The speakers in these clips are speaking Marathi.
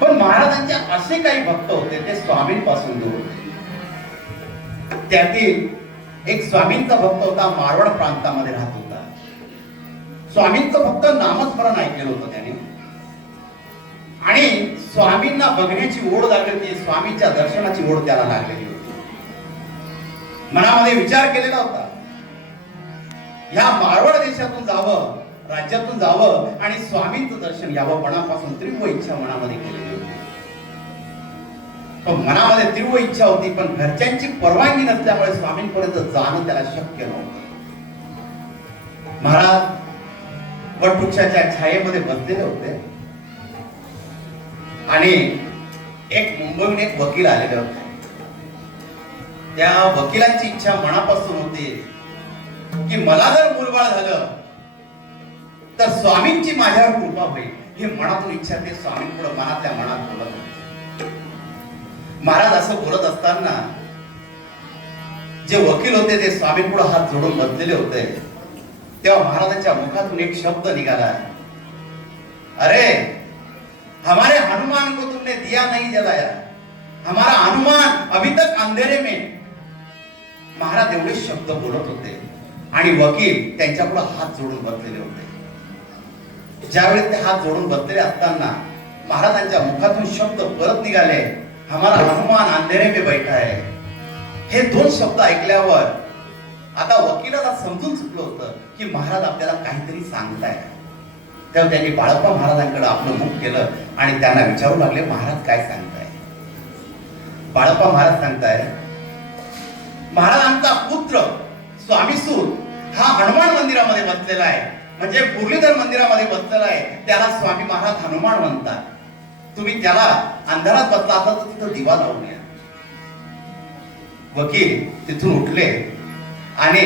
पण महाराजांचे असे काही भक्त होते ते स्वामींपासून दूर होते. त्यातील एक स्वामींचा भक्त होता मारवाड प्रांतामध्ये राहत होता. स्वामींचं फक्त नामस्मरण ऐकलेलं होतं त्याने. आणि स्वामींना बघण्याची ओढ लागली होती स्वामींच्या दर्शनाची ओढ त्याला लागलेली होती. मनामध्ये विचार केलेला होता. ह्या मारवाड देशातून जावं राज्यातून जावं आणि स्वामींचं दर्शन यावं मनापासून तीव्र इच्छा मनामध्ये केलेली होती. पण मनामध्ये तीव्र इच्छा होती पण घरच्यांची परवानगी नसल्यामुळे स्वामींपर्यंत जाणं त्याला शक्य नव्हतं. महाराज वटवृक्षाच्या छायेमध्ये बसलेले होते. आणि एक मुंबईहून एक वकील आलेले होते. त्या वकिलांची इच्छा मनापासून होती की मला जर मुलबाळ झालं तर स्वामींची माझ्यावर कृपा होईल हे मनातून इच्छा ते स्वामी पुढे मनातल्या मनात बोलत महाराज असं बोलत असताना जे वकील होते ते स्वामी पुढे हात जोडून बसलेले होते. तेव्हा महाराजांच्या मुखातून एक शब्द निघाला. अरे हमारे हनुमान को तुमने दिया नहीं जलाया. हमारा हनुमान अभी तक अंधेरे में. महाराज एवढे शब्द बोलत होते आणि वकील त्यांच्या पुढे हात जोडून बसलेले होते. ज्यावेळेस ते हात जोडून बसलेले असताना महाराजांच्या मुखातून शब्द परत निघाले हमारा हनुमान अंधेरे में बैठा है. हे दोन शब्द ऐकल्यावर आता वकिलाला समजून चुकलं होतं की महाराज आपल्याला काहीतरी सांगताय तेव्हा त्यांनी बाळप्पा महाराजांकडे आपलं मुख केलं आणि त्यांना विचारू लागले महाराज काय सांगताय बाळप्पा महाराज सांगताय महाराजांचा पुत्र स्वामी सूत हा हनुमान मंदिरामध्ये बसलेला आहे. म्हणजे मुरलीधर मंदिरामध्ये बसलेला आहे त्याला स्वामी महाराज हनुमान म्हणतात. तुम्ही त्याला अंधारात बसला असाल तर तिथं दिवा लावून या वकील तिथून उठले आणि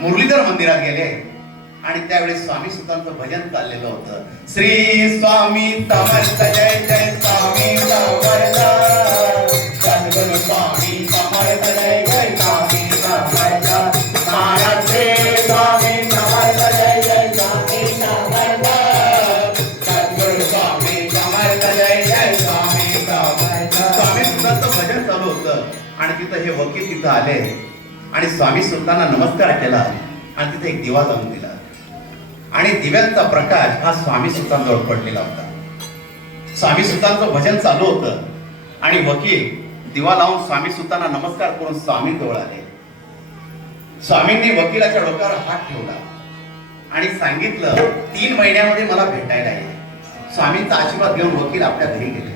मुरलीधर मंदिरात गेले. आणि त्यावेळेस स्वामी सुतांचं भजन चाललेलं होतं. श्री स्वामी समर्थ जय जय स्वामी समर्थ. स्वामी समर्थ जय हे वकील तिथं आले. आणि स्वामी सुतांना नमस्कार केला आणि तिथे एक दिवा लावून दिला. आणि दिव्यांचा प्रकाश हा स्वामी सुतांजवळ पडलेला होता. स्वामी सुतांचं भजन चालू होतं. आणि वकील दिवा लावून स्वामी सुतांना नमस्कार करून स्वामी जवळ आले. स्वामींनी वकिलाच्या डोक्यावर हात ठेवला. आणि सांगितलं तीन महिन्यामध्ये मला भेटायला ये. स्वामींचा आशीर्वाद घेऊन वकील आपल्या घरी गेले.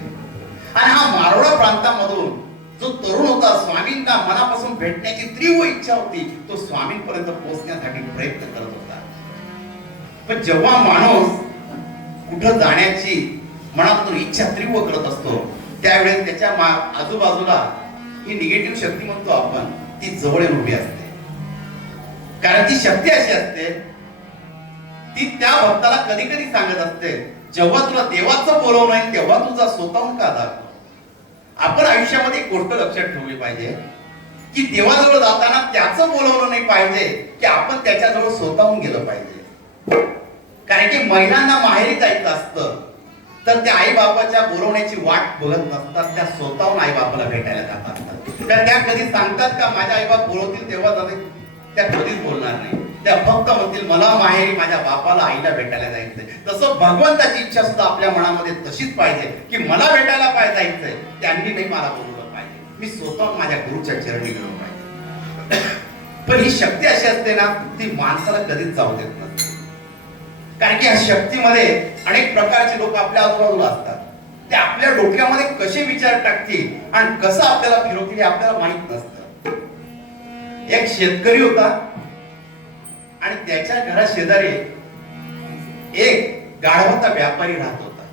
आणि हा मारोडा प्रांतामधून जो तरुण होता स्वामींना मनापासून भेटण्याची तीव्र इच्छा होती तो स्वामींपर्यंत पोहोचण्यासाठी प्रयत्न करत होता. पण जेव्हा माणूस कुठं जाण्याची मनातून इच्छा तीव्र करत असतो त्यावेळेस त्याच्या आजूबाजूला ही निगेटिव्ह शक्ती म्हणतो आपण ती जवळ उभी असते. कारण ती शक्ती अशी असते ती त्या भक्ताला कधी कधी सांगत असते जेव्हा तुला देवाचं बोलवणं आहे तेव्हा तुझा स्वतःहून का दाखव? आपण आयुष्यामध्ये एक गोष्ट लक्षात ठेवली पाहिजे की देवाजवळ जाताना त्याचं बोलवलं नाही पाहिजे की आपण त्याच्याजवळ स्वतःहून गेलं पाहिजे. कारण की महिलांना माहेरी जायचं असतं तर त्या आई बाबाच्या बोलवण्याची वाट बघत नसतात त्या स्वतःहून आई बाबाला भेटायला जात असतात. तर त्या कधी सांगतात का माझ्या आई बाप बोलवतील तेव्हा जाते. त्या कधीच बोलणार नाही. त्या फक्त म्हणतील मला माहेरी माझ्या बापाला आईला भेटायला जायचंय. तसं भगवंताची इच्छा सुद्धा आपल्या मनामध्ये तशीच पाहिजे की मला भेटायला पाहिजे जायचंय. त्यांनी नाही मला बोलवलं पाहिजे. मी स्वतः माझ्या गुरुच्या चरणी गेलो पाहिजे. पण ही शक्ती अशी असते ना ती माणसाला कधीच जाऊ देत नसते. कारण की या शक्तीमध्ये अनेक प्रकारचे लोक आपल्या आजूबाजूला असतात. ते आपल्या डोक्यामध्ये कसे विचार टाकतील आणि कसं आपल्याला फिरवतील हे आपल्याला माहीत नसतं. एक शेतकरी होता आणि त्याच्या घरा शेजारी एक गाढवाचा व्यापारी राहत होता.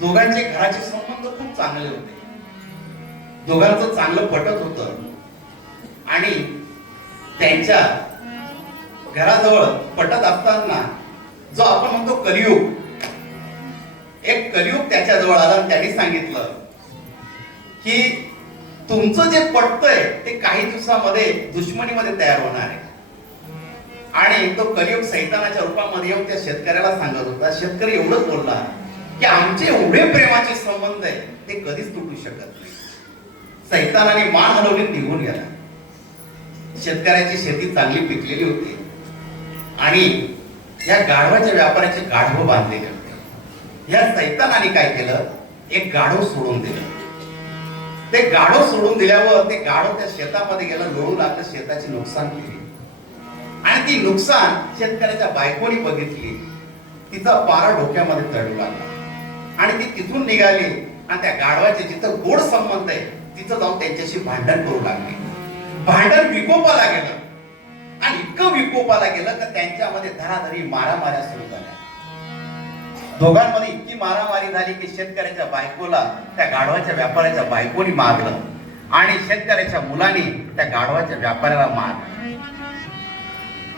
दोघांचे घराचे संबंध खूप चांगले होते. दोघांचं चांगलं पटत होतं. आणि त्यांच्या घराजवळ पटत असताना जो आपण म्हणतो कलियुग एक कलियुग त्याच्याजवळ आला आणि त्यांनी सांगितलं की तुमचं जे पटतंय ते काही दिवसामध्ये दुश्मनीमध्ये तयार होणार आहे. आणि तो कलियुग सैतानाच्या रूपामध्ये येऊन त्या शेतकऱ्याला सांगत होता शेतकरी एवढंच बोलला की आमचे एवढे प्रेमाचे संबंध आहे ते कधीच तुटू शकत नाही. सैतानाने मान हलवली निघून गेला. शेतकऱ्याची शेती चांगली पिकलेली होती. आणि या गाढवाच्या व्यापाराचे गाढव बांधलेले होते या सैतानाने काय केलं? एक गाढव सोडून दिलं. ते गाढव सोडून दिल्यावर ते गाढव त्या शेतामध्ये गेलं लोळू लागलं शेताची नुकसान केली. आणि ती नुकसान शेतकऱ्याच्या बायकोनी बघितली. तिचा पारा डोक्यामध्ये चढू लागला. आणि ती तिथून निघाली आणि त्या गाढवाचे जिथं गोड संबंध आहे तिथं जाऊन त्यांच्याशी भांडण करू लागले. भांडण विकोपाला गेलं. आणि इतकं विकोपाला गेलं तर त्यांच्यामध्ये धराधरी मारामाऱ्या सुरू झाल्या. दोघांमध्ये इतकी मारामारी झाली की शेतकऱ्याच्या बायकोला त्या गाढवाच्या व्यापाऱ्याच्या बायकोनी मारलं. आणि शेतकऱ्याच्या मुलांनी त्या गाढवाच्या व्यापाऱ्याला मारलं.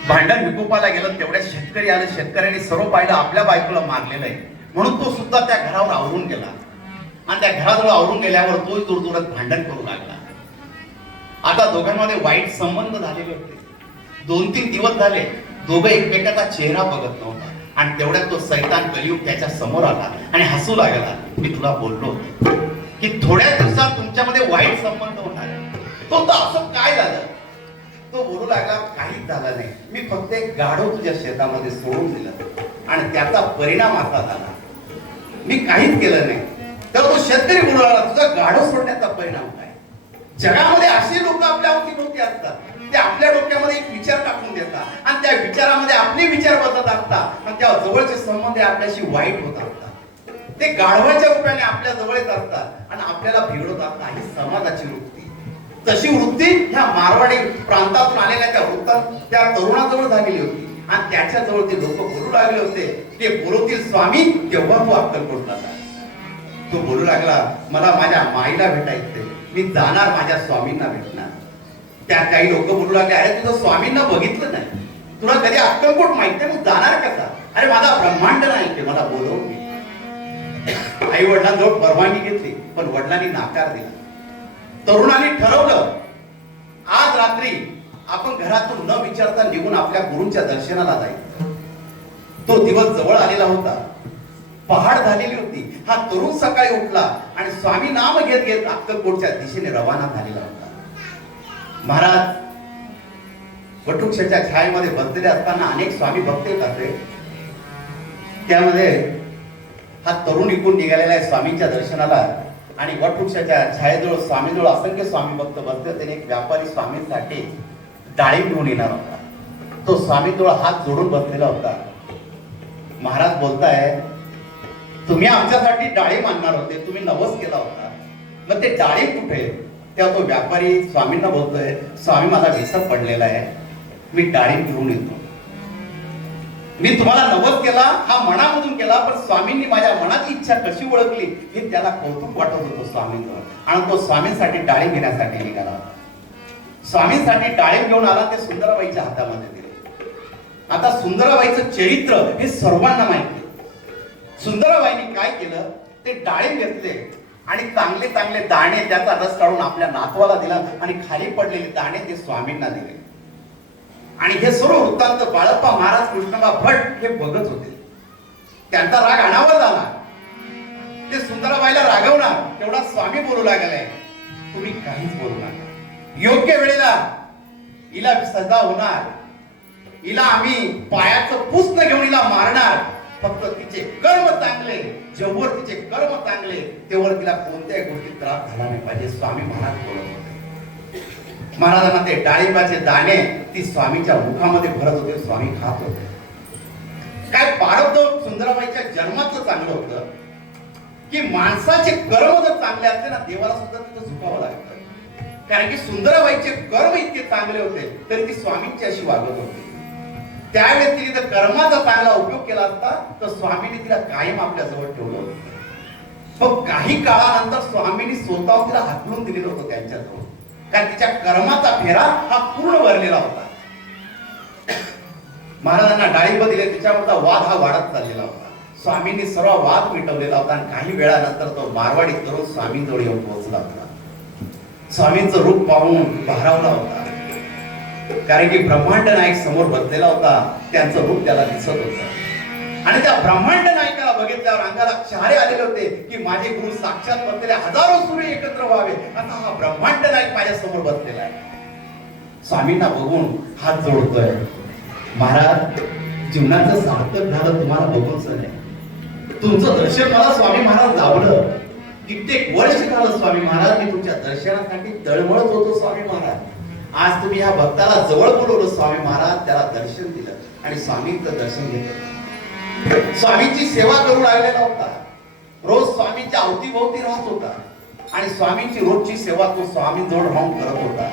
भांडण विकोपाला गेलं तेवढ्या शेतकरी आलं शेतकऱ्यांनी सर्व पाहिलं आपल्या बायकोला मारलेलं आहे. म्हणून तो सुद्धा त्या घरावर आवरून गेला. आणि त्या घराजवळ आवरून गेल्यावर तोही दूरदूरात भांडण करू लागला. आता दोघांमध्ये वाईट संबंध झालेले होते. दोन तीन दिवस झाले दोघे एकमेकाचा चेहरा बघत नव्हता. आणि तेवढ्यात तो सैतान कलियुग त्याच्यासमोर आला आणि हसू लागला. मी तुला बोललो की थोड्या दिवसात तुमच्यामध्ये वाईट संबंध होणार तो तर असं काय झालं? तो बोलू लागला काहीच झालं नाही. मी फक्त एक गाढव तुझ्या शेतामध्ये सोडून दिलं. आणि त्याचा परिणाम असा झाला. मी काहीच केलं नाही. तर तो शेतकरी बोलू लागला तुझा गाढव सोडण्याचा परिणाम काय? जगामध्ये असे लोक आपल्या अवतीभोवती असतात. ते आपल्या डोक्यामध्ये एक विचार टाकून देतात. आणि त्या विचारामध्ये आपले विचार बदलत असतात. आणि त्या जवळचे संबंध आपल्याशी वाईट होत असतात. ते गाढवाच्या रूपाने आपल्या जवळ येत असतात. आणि आपल्याला बिघडत असतात. ही समाजाची वृत्ती. तशी वृत्ती ह्या मारवाडी प्रांतातून आलेल्या त्या वृत्तात त्या तरुणाजवळ झालेली होती. आणि त्याच्याजवळ ते लोक बोलू लागले होते ते बोलवतील स्वामी तेव्हा तो अक्कलकोटला जा. तो बोलू लागला मला माझ्या माईला भेटायचंय. मी जाणार माझ्या स्वामींना भेटणार. त्या काही लोक बोलू लागले अरे तुझं स्वामींना बघितलं नाही. तुला कधी अक्कलकोट माहीत नाही मग जाणार कसा? अरे माझा ब्रह्मांड नाही ते मला बोलव आई वडिलांजवळ परवानगी घेतली पण वडिलांनी नाकार दिला. तरुणांनी ठरवलं आज रात्री आपण घरातून न विचारता निघून आपल्या गुरूंच्या दर्शनाला जाईल. तो दिवस जवळ आलेला होता. पहाड झालेली होती. हा तरुण सकाळी उठला आणि स्वामी नाम घेत घेत अक्कलकोटच्या दिशेने रवाना झालेला होता. महाराज वटुक्षच्या छायेमध्ये बसलेले असताना अनेक स्वामी भक्त येत असे. त्यामध्ये हा तरुण इकून निघालेला आहे स्वामींच्या दर्शनाला. आणि वटवृक्षाच्या छायेजवळ स्वामीजवळ असंख्य स्वामी भक्त बसले त्याने एक व्यापारी स्वामींसाठी डाळिंब घेऊन येणार होता. तो स्वामीजवळ हात जोडून बसलेला होता. महाराज बोलताय तुम्ही आमच्यासाठी डाळिंब आणणार होते. तुम्ही नवस केला होता. मग ते डाळिंब कुठे? तेव्हा तो व्यापारी स्वामींना बोलतोय स्वामी माझा विसर पडलेला आहे. मी डाळिंब घेऊन येतो. मी तुम्हाला नवस केला हा मनामधून केला पण स्वामींनी माझ्या मनाची इच्छा कशी ओळखली हे त्याला कौतुक वाटत होतं स्वामींजवळ आणि तो स्वामींसाठी डाळी घेण्यासाठी निघाला. स्वामींसाठी डाळी घेऊन आला ते सुंदराबाईच्या हातामध्ये दिले. आता सुंदराबाईचं चरित्र हे सर्वांना माहिती आहे. काय केलं ते डाळी घेतले आणि चांगले चांगले दाणे त्याचा रस काढून आपल्या नातवाला दिला आणि खाली पडलेले दाणे ते स्वामींना दिले. आणि हे सर्व वृत्तांत बाळप्पा महाराज कृष्णबा भट हे बघत होते. त्यांचा राग अनावर झाला. ते सुंदराबाईला रागवणार तेवढा स्वामी बोलू लागलाय. तुम्ही काहीच बोलू नका. योग्य वेळेला हिला सजा होणार. हिला आम्ही पायाचं पुस्त घेऊन हिला मारणार. फक्त तिचे कर्म चांगले जेव्हा तिचे कर्म चांगले तेव्हा तिला कोणत्याही गोष्टी त्रास झाला नाही पाहिजे. स्वामी महाराज बोलत महाराज म्हणते डाळिंबाचे दाणे ती स्वामीच्या मुखामध्ये भरत होते स्वामी खात होते. काय पारब्ध सुंदराबाईच्या जन्माचं चांगलं होतं? की माणसाचे कर्म जर चांगले असले ना देवाला सुद्धा तिथं झुकावं लागतं. कारण की सुंदराबाईचे कर्म इतके चांगले होते तरी ती स्वामींची अशी वागत होती. त्यावेळेस तिने जर कर्माचा चांगला उपयोग केला असता तर स्वामीने तिला कायम आपल्या जवळ ठेवलं होतं. पण काही काळानंतर स्वामींनी स्वतः तिला हाकलून दिलेलं होतं त्यांच्याजवळ. कारण तिच्या कर्माचा फेरा हा पूर्ण भरलेला होता. महाराजांना डाळिंब दिले त्याच्यावरचा वाद हा वाढत चाललेला होता. स्वामींनी सर्व वाद मिटवलेला होता आणि काही वेळानंतर तो मारवाडी करून स्वामींजवळ येऊन पोहोचला होता. स्वामींचं रूप पाहून भारावला होता. कारण की ब्रह्मांड नायक समोर बसलेला होता त्यांचं रूप त्याला दिसत होतं. आणि त्या ब्रह्मांड नायकाला बघितल्यावर अंगाला शहारे आलेले होते की माझे गुरु साक्षात बसलेले हजारो सूर्य एकत्र व्हावे. आता हा ब्रह्मांड नायक माझ्यासमोर बसलेला आहे. स्वामींना बघून हात जोडतोय. महाराज जीवनाचं सार्थक झालं तुम्हाला बघून सर तुमचं दर्शन मला स्वामी महाराज लावलं कित्येक वर्ष झालं स्वामी महाराज मी तुमच्या दर्शनासाठी तळमळत होतो स्वामी महाराज. आज तुम्ही ह्या भक्ताला जवळ बोलवलं स्वामी महाराज त्याला दर्शन दिलं आणि स्वामींचं दर्शन घेतलं. स्वामींची सेवा करू लागलेला होता. रोज स्वामींच्या अवतीभोवती राहत होता. आणि स्वामींची रोजची सेवा तो स्वामी जोड राहून करत होता.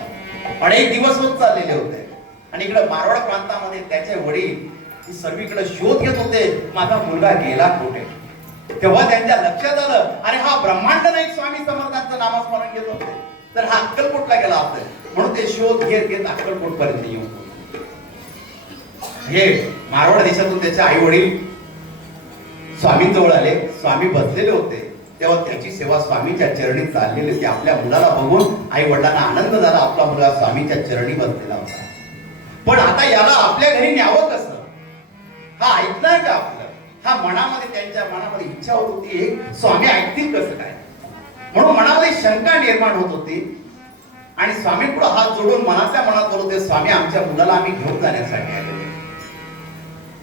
अनेक दिवस होत चाललेले होते. आणि इकडे मारवाड प्रांतामध्ये त्याचे वडील सर्वीकडे शोध घेत होते माझा मुलगा गेला कुठे? तेव्हा त्यांच्या लक्षात आलं अरे हा ब्रह्मांड नाही स्वामी समर्थांचं नामस्मरण घेत होते. तर हा अक्कलकोटला गेला असेल म्हणून ते शोध घेत घेत अक्कलकोट पर्यंत येऊन हे मारवाड देशातून त्याचे आई वडील स्वामीजवळ आले स्वामी बसलेले होते. तेव्हा त्याची सेवा स्वामीच्या चरणी चाललेली होती. आपल्या मुलाला बघून आई वडिलांना आनंद झाला. आपला मुलगा स्वामीच्या चरणी बसलेला होता. पण आता याला आपल्या घरी न्यावं कसं? हा ऐकणार का आपलं? हा मनामध्ये त्यांच्या मनामध्ये इच्छा होत होती हे स्वामी ऐकतील कसं काय? म्हणून मनामध्ये शंका निर्माण होत होती. आणि स्वामी पुढे हात जोडून मनातल्या मनात बोलत होते स्वामी आमच्या मुलाला आम्ही घेऊन जाण्यासाठी आले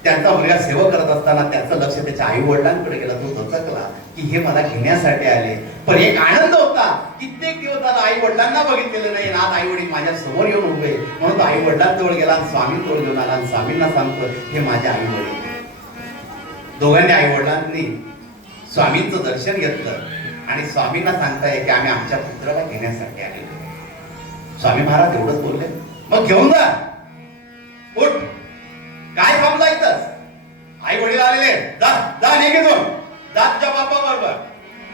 त्यांचा मुलगा सेवा करत असताना त्याचं लक्ष त्याच्या आई वडिलांकडे गेला. तो दचकला की हे मला घेण्यासाठी आले. पण एक आनंद होता. कित्येक दिवस आता आई वडिलांना बघितलेलं नाही. आज आई वडील माझ्यासमोर येऊन उभे म्हणून तो आई वडिलांजवळ गेला आणि स्वामी घेऊन आला. आणि स्वामींना सांगतो हे माझे आई वडील दोघांनी आई वडिलांनी स्वामींचं दर्शन घेतलं. आणि स्वामींना सांगताय की आम्ही आमच्या पुत्राला घेण्यासाठी आलेलो स्वामी महाराज एवढंच बोलले. मग घेऊन जा. उठ. नाही घेतो जा बापा बरोबर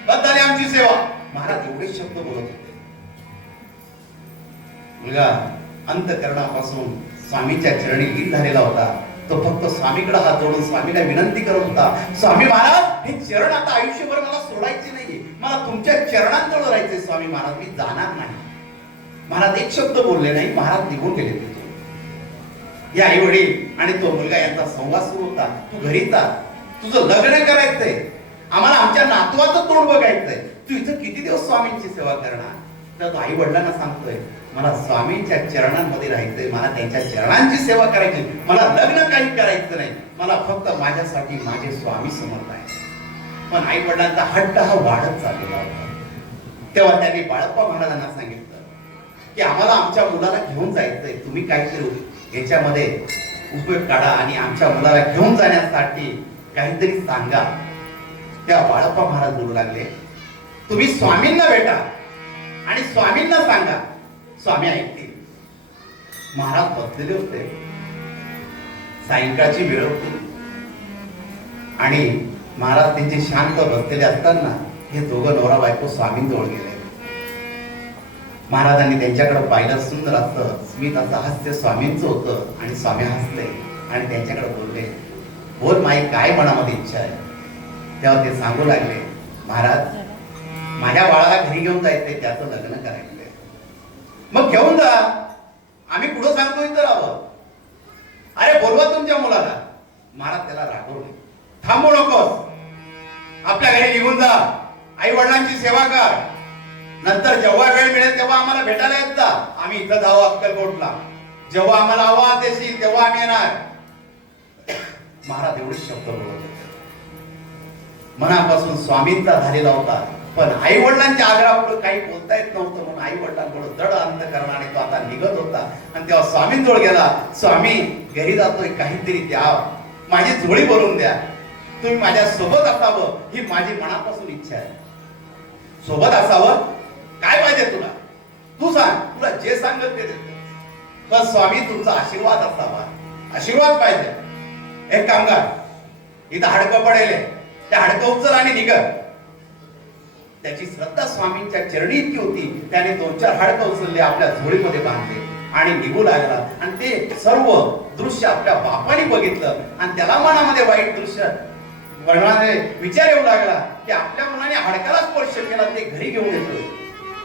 बस झाली आमची सेवा. महाराज एवढे शब्द बोलत होते. मुलगा अंतकरणापासून स्वामीच्या चरणी लीन झालेला होता. तो फक्त स्वामीकडे हात जोडून स्वामीला विनंती करत होता स्वामी महाराज हे चरण आता आयुष्यभर मला सोडायचे नाहीये. मला तुमच्या चरणांजवळ राहायचे स्वामी महाराज. मी जाणार नाही. महाराज एक शब्द बोलले नाही महाराज निघून गेले तिथून. या आई वडील आणि तो मुलगा यांचा संवाद सुरू होता. तू घरी जा तुझं लग्न करायचंय. आम्हाला आमच्या नातवाचं तोंड बघायचंय. तू इथं किती दिवस स्वामींची सेवा करणार? तर तो आई वडिलांना सांगतोय मला स्वामींच्या चरणांमध्ये राहायचंय मला त्यांच्या चरणांची सेवा करायची मला लग्न काही करायचं नाही. मला फक्त माझ्यासाठी माझे स्वामी समर्थ आहे पण आई वडिलांचा हट्ट हा वाढत चाललेला होता. तेव्हा त्यांनी बाळप्पा महाराजांना सांगितलं की आम्हाला आमच्या मुलाला घेऊन जायचंय. तुम्ही काहीतरी याच्यामध्ये उपयोग काढा आणि आमच्या मुलाला घेऊन जाण्यासाठी काहीतरी सांगा. त्या बाळप्पा महाराज बोलू लागले तुम्ही स्वामींना भेटा आणि स्वामींना सांगा. स्वामी ऐकतील. महाराज बसलेले होते. सायंकाळची वेळ होती. आणि महाराज त्यांचे शांत बसलेले असताना हे दोघं नवरा बायको स्वामींजवळ गेले. महाराजांनी त्यांच्याकडे पाहिलं सुंदर असं स्मित असं हास्य स्वामींचं होतं आणि स्वामी हसले आणि त्यांच्याकडे बोलले बोल माई काय मनामध्ये इच्छा आहे? तेव्हा ते सांगू लागले महाराज माझ्या बाळाला घरी घेऊन जायचंय त्याचं लग्न करायचंय. मग घेऊन जा. आम्ही कुठं सांगतो तर राहावं अरे बोलवा तुमच्या मुलाला. महाराज त्याला रागवले थांबू नकोस. आपल्या घरी निघून जा. आई वडिलांची सेवा कर. नंतर जेव्हा वेळ मिळेल तेव्हा आम्हाला भेटायला येत जा. आम्ही इथं जाऊ अक्कलकोटला. जेव्हा आम्हाला आवाज देशील तेव्हा आम्ही येणार. महाराज एवढे शब्द बोलत होते. मनापासून स्वामींचा झालेला होता. पण आई वडिलांच्या आग्रहापुढे काही बोलता येत नव्हतं. म्हणून आई वडिलांकडे जड अंत करणारे तो आता निघत होता. आणि तेव्हा स्वामींजवळ गेला. स्वामी घरी जातोय. काहीतरी द्या. माझी झोळी भरून द्या. तुम्ही माझ्या सोबत असावं ही माझी मनापासून इच्छा आहे. सोबत असावं? काय पाहिजे तुला? तू सांग. तुला जे सांगत ते देतो. पण स्वामी तुमचा आशीर्वाद असावा. आशीर्वाद पाहिजे. एक कामगार इथं हाडकं पडेले त्या हाडकं उचल आणि निघत त्याची श्रद्धा स्वामींच्या चरणी इतकी होती त्याने दोन चार हाडकं उचलले आपल्या झोळीमध्ये बांधले आणि निघू लागला. आणि ते सर्व दृश्य आपल्या बापाने बघितलं. आणि त्याला मनामध्ये वाईट दृश्य वर्णाने विचार येऊ लागला की आपल्या मुलाने हाडकाला स्पर्श केला ते घरी घेऊन येतोय.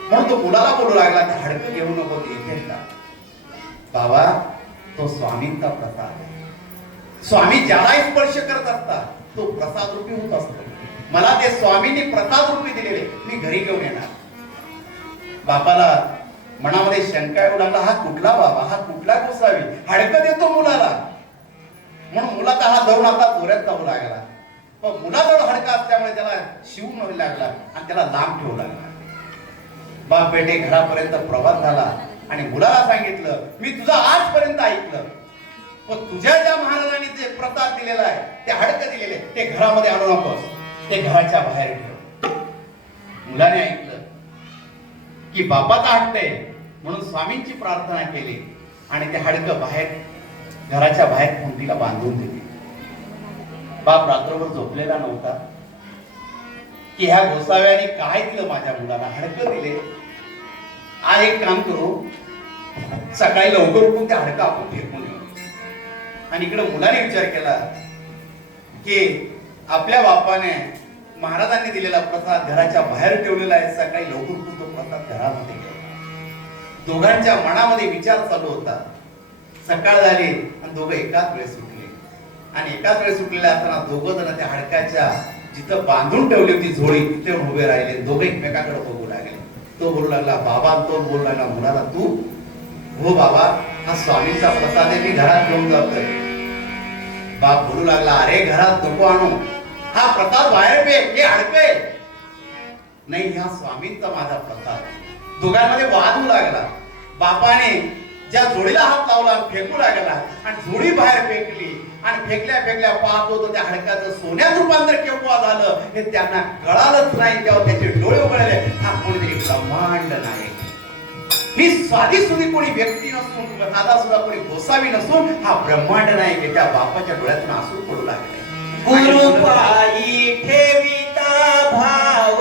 म्हणून तो मुलाला बोलू लागला ते हाडकं घेऊ नको ते बाबा तो स्वामींचा प्रसाद आहे. स्वामी ज्यालाही स्पर्श करत असतात तो प्रसाद रूपी होत असतो. मला ते स्वामींनी प्रसाद रूपी दिलेले मी घरी घेऊन येणार. बापाला मनामध्ये शंका येऊ लागला हा कुठला बाबा? हा कुठला गोसावी? हडकं देतो मुलाला. म्हणून मुलाचा हा धरून आता जोऱ्यात जाऊ लागला. पण मुलाजवळ हडका असल्यामुळे त्याला शिवून लागला आणि त्याला लांब ठेवू लागला. बाप बेटे घरापर्यंत प्रवास झाला आणि मुलाला सांगितलं मी तुझं आजपर्यंत ऐकलं. मग तुझ्या ज्या महाराजांनी जे प्रताप दिलेला आहे ते हडकं दिलेले ते घरामध्ये आणू नकोस ते घराच्या बाहेर ठेव. मुलाने ऐकलं की बापाचा हट्ट म्हणून स्वामींची प्रार्थना केली आणि ते हाडकं बाहेर घराच्या बाहेर कुंडीला बांधून दिली. बाप रात्रभर झोपलेला नव्हता. की ह्या गोसाव्याने काय दिलं माझ्या मुलाला? हडकं दिले. आज एक काम करू. सकाळी लवकर उठून ते हडकं आपण फेकून आणि इकडे मुलाने विचार केला की आपल्या बापाने महाराजांनी दिलेला प्रसाद घराच्या बाहेर ठेवलेला आहे. सकाळी लवकर तो प्रसाद घरामध्ये दोघांच्या मनामध्ये विचार चालू होता. सकाळ झाली आणि दोघं एकाच वेळेस सुटले आणि एकाच वेळेस सुटलेले असताना दोघं जण त्या हाडकाच्या जिथं बांधून ठेवली होती झोळी तिथे उभे राहिले. दोघं एकमेकाकडे बघू लागले. तो बोलू लागला बाबा तो बोलू लागला मुलाला तू? हो बाबा हा स्वामींचा प्रसाद आहे. मी घरात घेऊन जातोय. बाप बोलू लागला अरे घरात नको आणू. हा प्रताप बाहेर पे हे अडकय नाही ह्या स्वामींचा माझा प्रताप दोघांमध्ये वाद होऊ लागला. बापाने ज्या जोडीला हात लावला आणि फेकू लागला आणि जोडी बाहेर फेकली. आणि फेकल्या फेकल्या पाहत होतो त्या हडकाचं सोन्यात रूपांतर केव्हा झालं हे त्यांना कळालंच नाही. तेव्हा त्याचे डोळे उघडले. हा कोणीतरी ब्रह्मांड नाही ही साधी सुधी कोणी व्यक्ती नसून साधा सुद्धा कोणी गोसावी नसून हा ब्रह्मांड नाही की त्या बापाच्या डोळ्यातून आसू पडू लागले. गुरुपायी ठेविता भाव.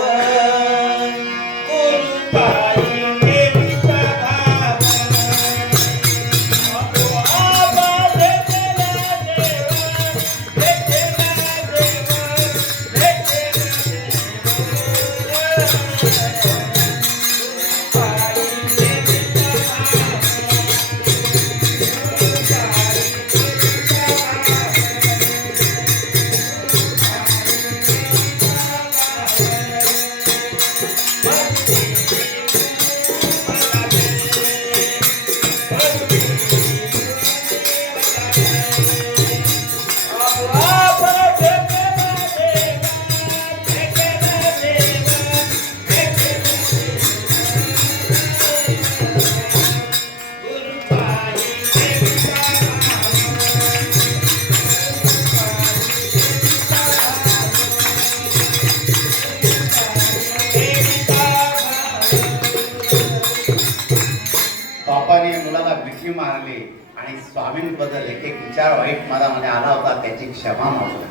त्याची क्षमा मागू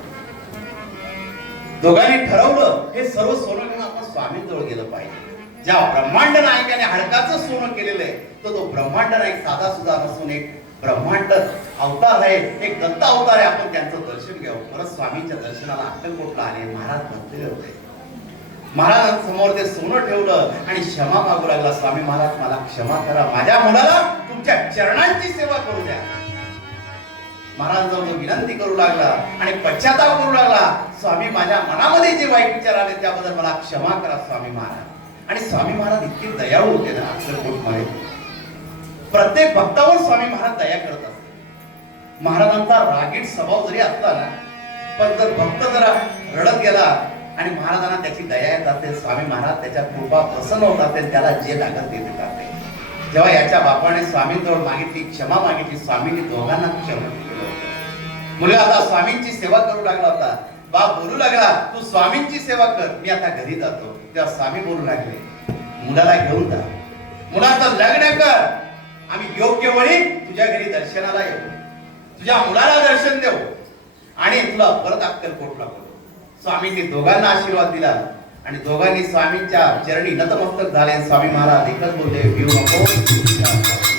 दोघांनी ठरवलं हे सर्व सोनं घेऊन आपण स्वामींजवळ गेलं पाहिजे. ज्या ब्रह्मांड नायकाने हडकाचं सोनं केलेलं आहे तर तो ब्रह्मांड नायक साधा सुद्धा नसून एक ब्रह्मांड अवतार आहे. एक दत्त अवतार आहे. आपण त्यांचं दर्शन घ्यावं. परत स्वामींच्या दर्शनाला अक्कलकोटला आले. महाराज बसलेले होते. महाराजांसमोर ते सोनं ठेवलं आणि क्षमा मागू लागला. स्वामी महाराज मला क्षमा करा. माझ्या मुलाला तुमच्या चरणांची सेवा करू द्या. महाराजांजवळ विनंती करू लागला आणि पश्चाताप करू लागला स्वामी माझ्या मनामध्ये जे वाईट विचार आले त्याबद्दल मला क्षमा करा स्वामी महाराज. आणि स्वामी महाराज इतके दयाळू होते ना अक्कलकोटमध्ये प्रत्येक भक्तावर स्वामी महाराज दया करत असते महाराजांचा रागीट स्वभाव जरी असला ना पण जर भक्त जरा रडत गेला आणि महाराजांना त्याची दया येत असेल स्वामी महाराज त्याच्या कृपा प्रसन्न होत असेल त्याला जे लागत ते देत जेव्हा याच्या बापाने स्वामींजवळ मागितली क्षमा मागितली स्वामींनी दोघांना क्षमा केलं. मुलगा आता स्वामींची सेवा करू लागला होता. बाप बोलू लागला तू स्वामींची सेवा कर मी आता घरी जातो. तेव्हा स्वामी बोलू लागले मुलाला घेऊन जा. मुलाचं लग्न कर. आम्ही योग्य वेळी तुझ्या घरी दर्शनाला येऊ. तुझ्या मुलाला दर्शन देऊ. आणि तुला परत अक्कलकोटला बोलू. स्वामींनी दोघांना आशीर्वाद दिला आणि दोघांनी स्वामींच्या चरणी नतमस्तक झाले. स्वामी महाराज एकच बोलले नको.